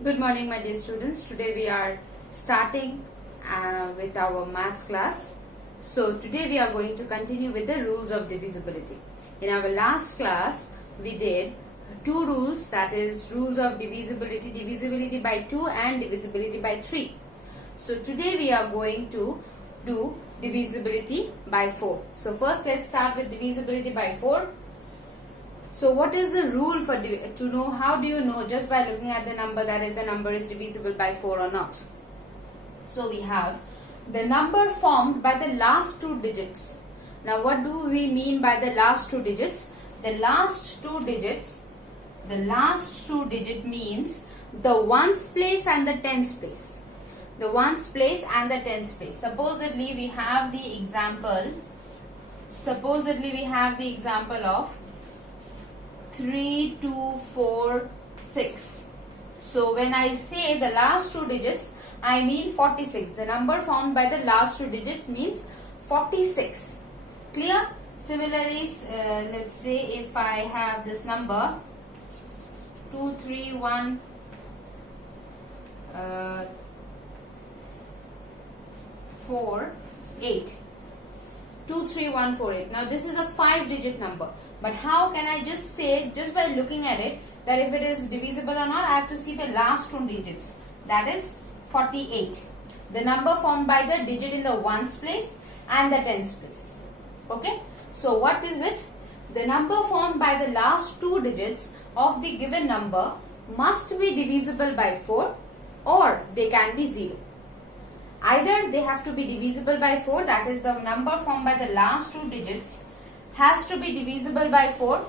Good morning, my dear students. Today we are starting with our maths class. So today we are going to continue with the rules of divisibility. In our last class we did two rules, that is rules of divisibility, divisibility by 2 and divisibility by 3. So today we are going to do divisibility by 4. So first let's start with divisibility by 4. So what is the rule for to know? How do you know just by looking at the number that if the number is divisible by 4 or not? So we have the number formed by the last two digits. Now what do we mean by the last two digits? The last two digit means the ones place and the tens place. The ones place and the tens place. Supposedly we have the example of 3, 2, 4, 6. So when I say the last two digits, I mean 46. The number formed by the last two digits means 46. Clear? Similarly, let's say if I have this number 2, 3, 1, 4, 8. 2, 3, 1, 4, 8. Now this is a 5-digit number. But how can I just say, just by looking at it, that if it is divisible or not? I have to see the last two digits. That is 48. The number formed by the digit in the ones place and the tens place. Okay. So what is it? The number formed by the last two digits of the given number must be divisible by 4 or they can be 0. Either they have to be divisible by 4, that is the number formed by the last two digits has to be divisible by 4.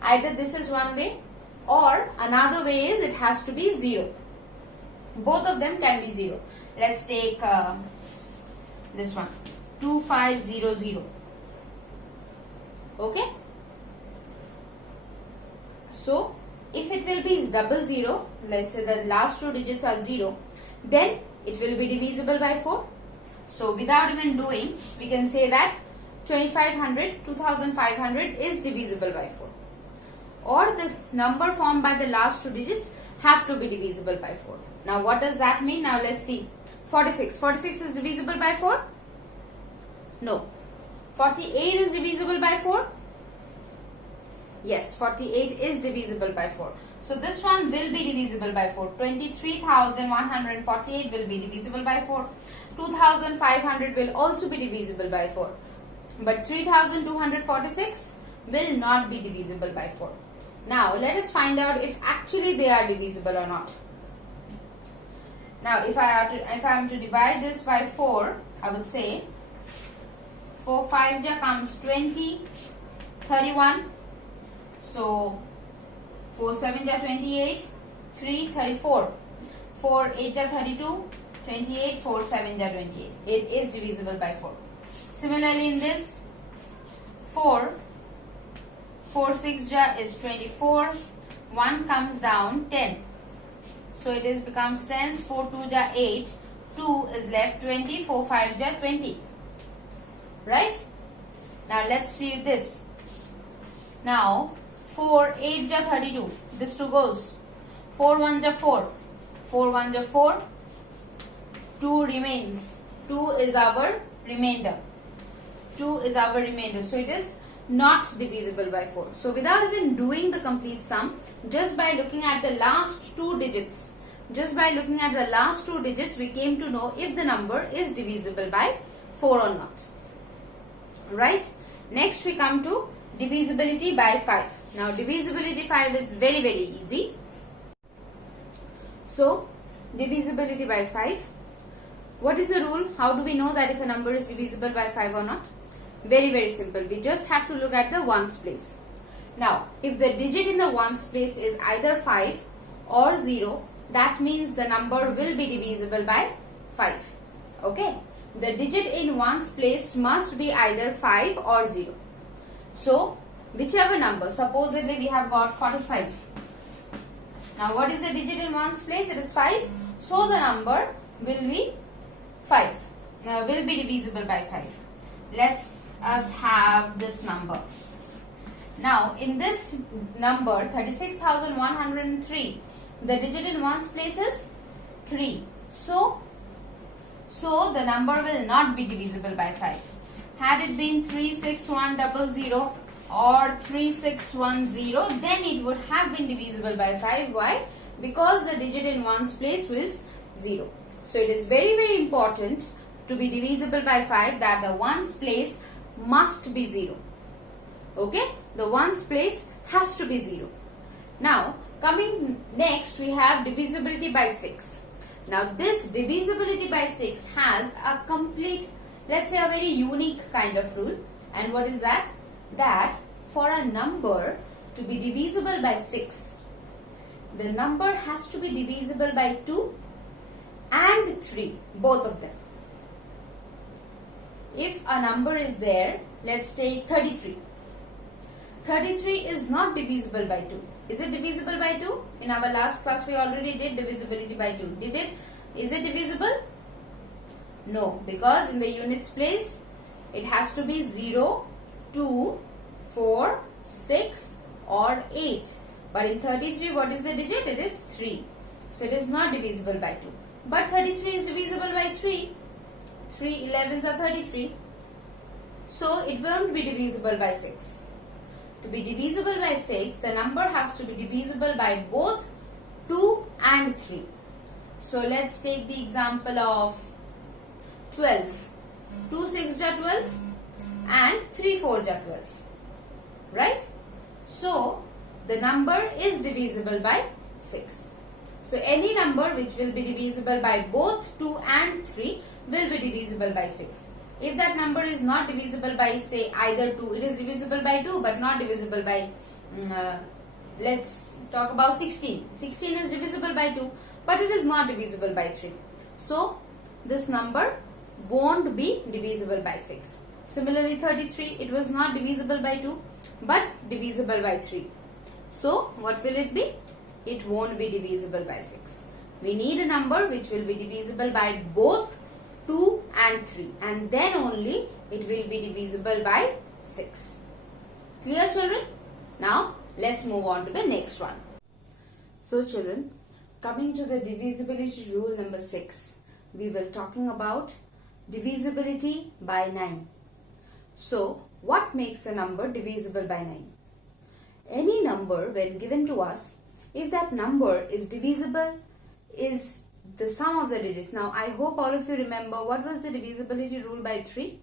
Either this is one way or another way is it has to be 0. Both of them can be 0. Let's take this one, 2500. Okay. So if it will be 00, let's say the last two digits are 0, then it will be divisible by 4. So without even doing, we can say that 2500 is divisible by 4. Or the number formed by the last two digits have to be divisible by 4. Now what does that mean? Now let's see. 46. 46 is divisible by 4? No. 48 is divisible by 4? Yes, 48 is divisible by 4. So this one will be divisible by 4. 23,148 will be divisible by 4. 2,500 will also be divisible by 4. But 3,246 will not be divisible by 4. Now let us find out if actually they are divisible or not. Now if I am to divide this by 4, I would say 4 5 ja comes 20, 31. So 4 7 ja 28, 3 34. 4 8 ja 32, 28, 4 7 ja 28. It is divisible by 4. Similarly in this 4 6 ja is 24, 1 comes down 10. So it is becomes 10, 4 2 ja 8, 2 is left 20, 4 5 ja 20. Right? Now let's see this. Now 4 8 ja 32. This 2 goes. 4 1 ja 4. 4 1 ja 4. 2 remains. 2 is our remainder. 2 is our remainder. So it is not divisible by 4. So without even doing the complete sum, just by looking at the last two digits, we came to know if the number is divisible by 4 or not. Right? Next we come to divisibility by 5. Now divisibility 5 is very easy. So divisibility by 5. What is the rule? How do we know that if a number is divisible by 5 or not? Very simple. We just have to look at the ones place. Now, if the digit in the ones place is either 5 or 0, that means the number will be divisible by 5. Okay? The digit in ones placed must be either 5 or 0. So, whichever number, supposedly we have got 45. Now, what is the digit in ones place? It is 5. So, the number will be 5. Will be divisible by 5. Let's us have this number. Now in this number 36,103, The digit in ones place is 3. So the number will not be divisible by 5. Had it been 36100 or 3610, then it would have been divisible by 5. Why? Because the digit in ones place was 0. So it is very, very important to be divisible by 5 that the ones place must be 0. Okay? The ones place has to be 0. Now, coming next, we have divisibility by 6. Now, this divisibility by 6 has a complete, let's say a very unique kind of rule. And what is that? That for a number to be divisible by 6, the number has to be divisible by 2 and 3, both of them. If a number is there, let's take 33. 33 is not divisible by 2. Is it divisible by 2? In our last class we already did divisibility by 2. Did it? Is it divisible? No, because in the units place it has to be 0, 2, 4, 6 or 8. But in 33 what is the digit? It is 3. So it is not divisible by 2. But 33 is divisible by 3. 3 11s are 33. So it won't be divisible by 6. To be divisible by 6, the number has to be divisible by both 2 and 3. So let's take the example of 12. 2 6 are 12 and 3 4 are 12. Right? So the number is divisible by 6. So any number which will be divisible by both 2 and 3 will be divisible by 6. If that number is not divisible by, say, either 2, it is divisible by 2 but not divisible by, let's talk about 16. 16 is divisible by 2 but it is not divisible by 3. So this number won't be divisible by 6. Similarly 33, it was not divisible by 2 but divisible by 3. So what will it be? It won't be divisible by 6. We need a number which will be divisible by both 2 and 3, and then only it will be divisible by 6. Clear, children? Now let's move on to the next one. So children, coming to the divisibility rule number 6, we will talking about divisibility by 9. So what makes a number divisible by 9? Any number when given to us, if that number is divisible, is the sum of the digits. Now I hope all of you remember what was the divisibility rule by 3.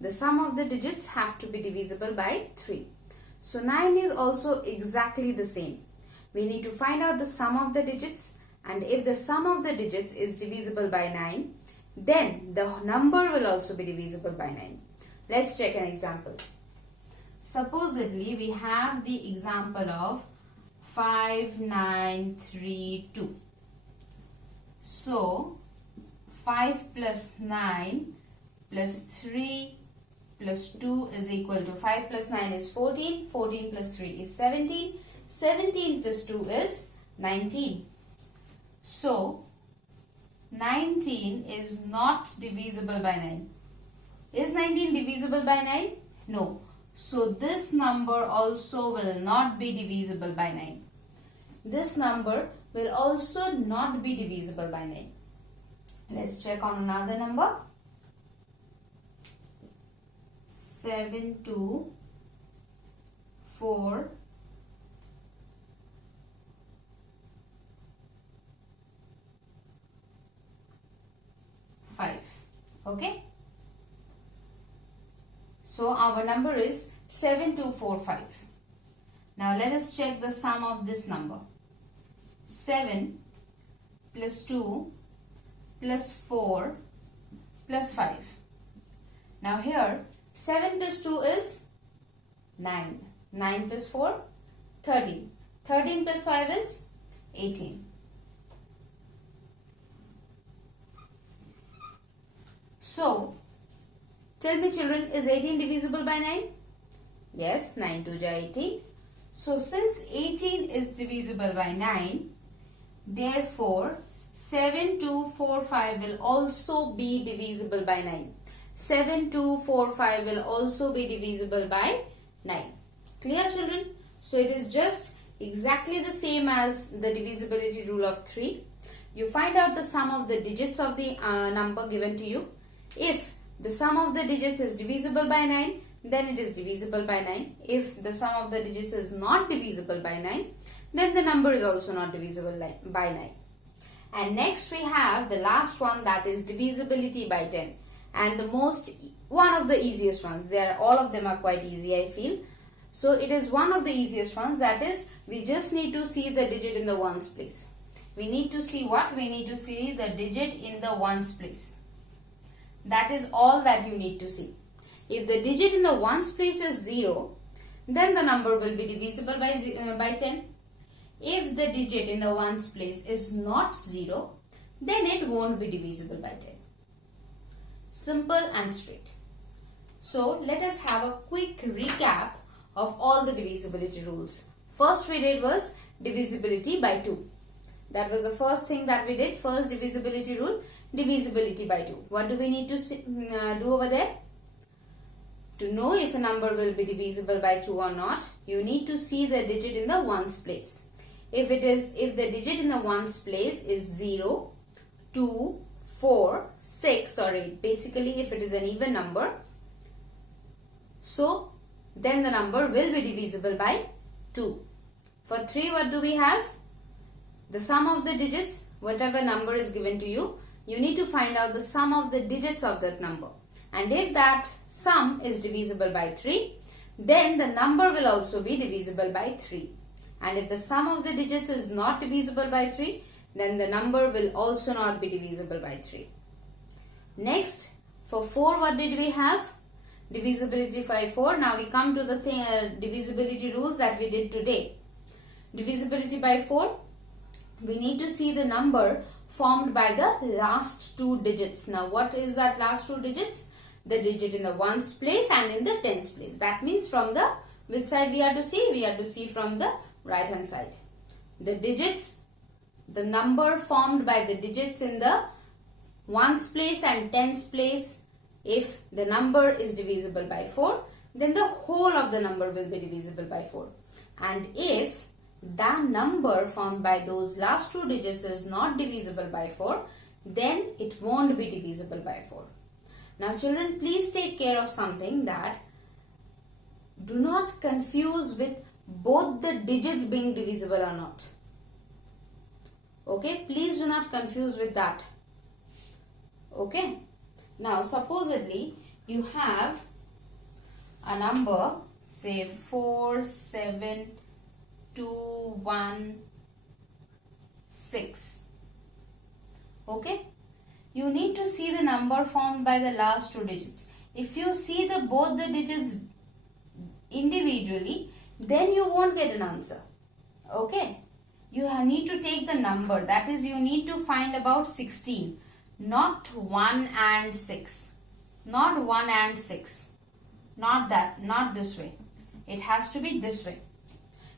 The sum of the digits have to be divisible by 3. So 9 is also exactly the same. We need to find out the sum of the digits, and if the sum of the digits is divisible by 9, then the number will also be divisible by 9. Let's check an example. Supposedly we have the example of 5932. So 5 plus 9 plus 3 plus 2 is equal to 5 plus 9 is 14, 14 plus 3 is 17, 17 plus 2 is 19. So 19 is not divisible by 9. Is 19 divisible by 9? No. So this number also will not be divisible by 9. This number will also not be divisible by 9. Let's check on another number. 7 2 4 5. Okay. So our number is 7245. Now let us check the sum of this number. 7 plus 2 plus 4 plus 5. Now here 7 plus 2 is 9. 9 plus 4, 13. 13 plus 5 is 18. So, tell me children, is 18 divisible by 9? Yes, 9 2 ja 18. So, since 18 is divisible by 9, therefore 7245 will also be divisible by 9. 7245 will also be divisible by 9. Clear children? So, it is just exactly the same as the divisibility rule of 3. You find out the sum of the digits of the number given to you. If the sum of the digits is divisible by 9, then it is divisible by 9. If the sum of the digits is not divisible by 9, then the number is also not divisible by 9. And next we have the last one, that is divisibility by 10. And the one of the easiest ones. All of them are quite easy, I feel. So it is one of the easiest ones, that is, we just need to see the digit in the ones place. We need to see what? We need to see the digit in the ones place. That is all that you need to see. If the digit in the ones place is 0, then the number will be divisible by 10. If the digit in the ones place is not 0, then it won't be divisible by 10. Simple and straight. So let us have a quick recap of all the divisibility rules. First we did was divisibility by 2. That was the first thing that we did. First divisibility rule, divisibility by 2. What do we need to do over there? To know if a number will be divisible by 2 or not, you need to see the digit in the ones place. If the digit in the ones place is 0, 2, 4, 6 or 8, basically if it is an even number, so then the number will be divisible by 2. For 3, what do we have? The sum of the digits, whatever number is given to you, you need to find out the sum of the digits of that number. And if that sum is divisible by 3, then the number will also be divisible by 3. And if the sum of the digits is not divisible by 3, then the number will also not be divisible by 3. Next, for 4, what did we have? Divisibility by 4. Now we come to the divisibility rules that we did today. Divisibility by 4, we need to see the number formed by the last 2 digits. Now what is that last 2 digits? The digit in the ones place and in the tens place. That means from the which side we have to see? We have to see from the right hand side. The digits, the number formed by the digits in the ones place and tens place, if the number is divisible by 4, then the whole of the number will be divisible by 4. And if that number formed by those last 2 digits is not divisible by 4, then it won't be divisible by 4. Now children, please take care of something, that do not confuse with both the digits being divisible or not. Okay, please do not confuse with that. Okay, now supposedly you have a number, say 4, 7, 2, 1, 6. Okay, you need to see the number formed by the last 2 digits. If you see both the digits individually, then you won't get an answer. Okay, you need to take the number, that is, you need to find about 16, not 1 and 6, not 1 and 6, not that, not this way. It has to be this way.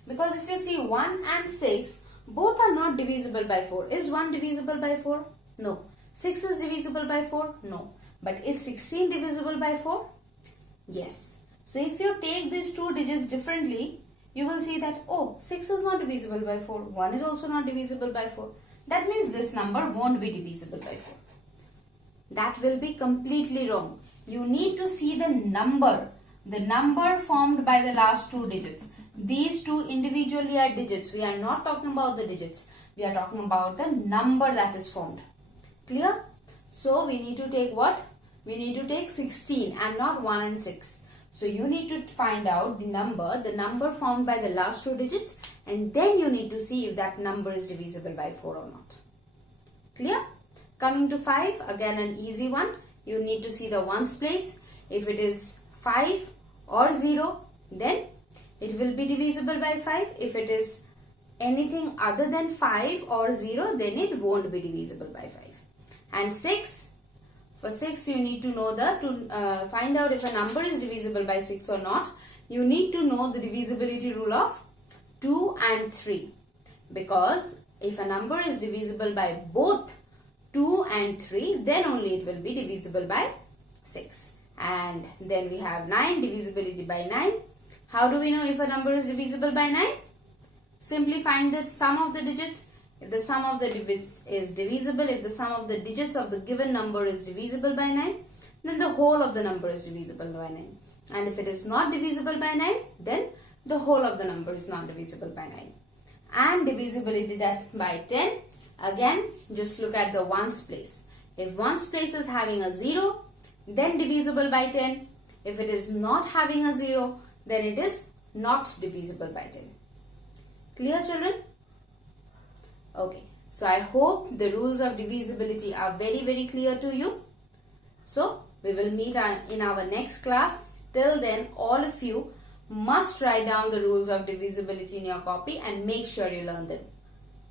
Because if you see 1 and 6, both are not divisible by 4. Is 1 divisible by 4? No. 6 is divisible by 4? No. But is 16 divisible by 4? Yes. So if you take these 2 digits differently, you will see that, oh, 6 is not divisible by 4. 1 is also not divisible by 4. That means this number won't be divisible by 4. That will be completely wrong. You need to see the number formed by the last 2 digits. These 2 individually are digits. We are not talking about the digits. We are talking about the number that is formed. Clear? So we need to take what? We need to take 16 and not 1 and 6. So you need to find out the number formed by the last 2 digits, and then you need to see if that number is divisible by 4 or not. Clear? Coming to 5, again an easy one. You need to see the ones place. If it is 5 or 0, then it will be divisible by 5. If it is anything other than 5 or 0, then it won't be divisible by 5. And 6, for 6 you need to know to find out if a number is divisible by 6 or not. You need to know the divisibility rule of 2 and 3. Because if a number is divisible by both 2 and 3, then only it will be divisible by 6. And then we have 9, divisibility by 9. How do we know if a number is divisible by 9? Simply find the sum of the digits. If the sum of the digits is divisible, if the sum of the digits of the given number is divisible by 9, then the whole of the number is divisible by 9. And if it is not divisible by 9, then the whole of the number is not divisible by 9. And divisibility by 10, again, just look at the ones place. If ones place is having a 0, then divisible by 10. If it is not having a 0, then it is not divisible by 10. Clear, children? Okay, so I hope the rules of divisibility are very clear to you. So, we will meet in our next class. Till then, all of you must write down the rules of divisibility in your copy and make sure you learn them.